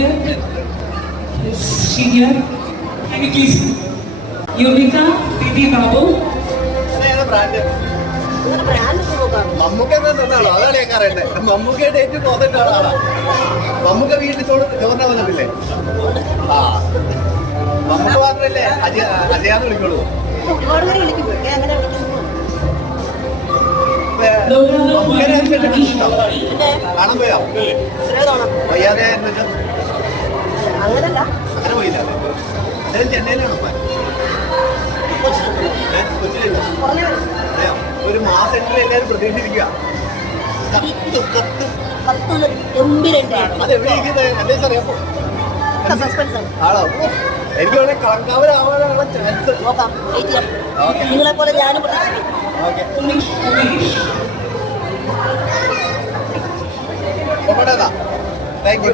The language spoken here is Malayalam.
here, his senior. Can you please? Yovika, Bibi Babu. മമ്മൂക്കൊക്കെ തന്നാളോ? അതാണ് ഞാൻ അറിയട്ടെ. മമ്മൂക്കയുടെ ഏറ്റവും ക്ലോസറ്റ് ആളാണ്. മമ്മൂക്ക വീട്ടിൽ ചോറിനാ വന്നിട്ടില്ലേ? ആ മമ്മൂക്ക മാത്രല്ലേ അജയാന്ന് വിളിക്കുള്ളൂ. കാണാൻ പോയോ? വയ്യാതെ അങ്ങനെ പോയില്ല. ചെന്നൈയിലാണ് കൊച്ചിയിലില്ല. ഒരു മാസം എല്ലാവരും പ്രതീക്ഷിച്ചിരിക്കുക. അതെവിടെയിരിക്കുന്നത് അന്വേഷിച്ച് അറിയാമോ? ആണോ? എനിക്ക് വേണേ കളങ്കാവലാവാനുള്ള ചാൻസ്. നിങ്ങളെ പോലെ ഞാനും താങ്ക് യു.